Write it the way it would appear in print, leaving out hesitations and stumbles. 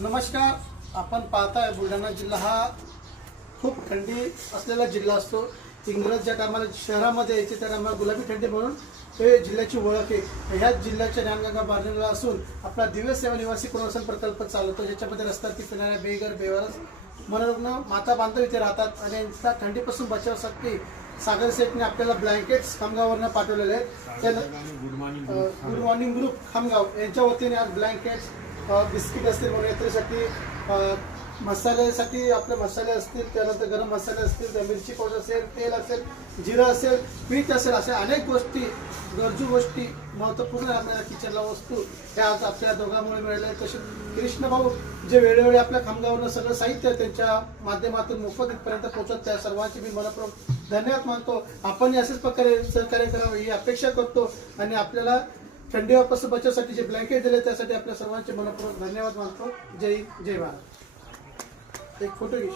नमस्कार. आपण पाहताय बुलढाणा जिल्हा हा खूप थंडी असलेला जिल्हा असतो. इंग्रज ज्या टायमाला शहरामध्ये यायचे त्या टायमाला गुलाबी थंडी म्हणून हे जिल्ह्याची ओळख आहे. ह्याच जिल्ह्याच्या ज्ञानगंगा बांधलेला असून आपला दिव्य सेवा निवासी पुनर्वसन प्रकल्प चालवतो, ज्याच्यामध्ये रस्त्यावरती फिरणाऱ्या बेघर बेवारस मनोरुग्ण माता बांधव इथे राहतात आणि यांचा थंडीपासून बचावासाठी सागर सेठने आपल्याला ब्लँकेट्स खामगाववरनं पाठवलेले आहेत. गुड मॉर्निंग ग्रुप खामगाव यांच्या वतीने आज ब्लँकेट्स, बिस्किट असतील वगैरेसाठी, मसाल्यासाठी आपले मसाले असतील, त्यानंतर गरम मसाले असतील, त्या मिरची पावडर असेल, तेल असेल, जिरं असेल, पीठ असेल, अशा अनेक गोष्टी, गरजू गोष्टी, महत्त्वपूर्ण आपल्याला किचनला वस्तू ह्या आज आपल्या दोघांमुळे मिळाल्या आहेत. तसे कृष्ण भाऊ जे वेळोवेळी आपल्या खामगावनं सगळं साहित्य त्यांच्या माध्यमातून मोफत इथपर्यंत पोहोचत, त्या सर्वांची मी मनपूर्वक धन्यवाद मानतो. आपण अशाच प्रकारे सहकार्य करावं ही अपेक्षा करतो आणि आपल्याला थंडीपासून बचावासाठी जे ब्लँकेट दिले त्यासाठी आपल्या सर्वांचे मनपूर्वक धन्यवाद मानतो. जय हिंद, जय भारत. एक फोटो घेऊ.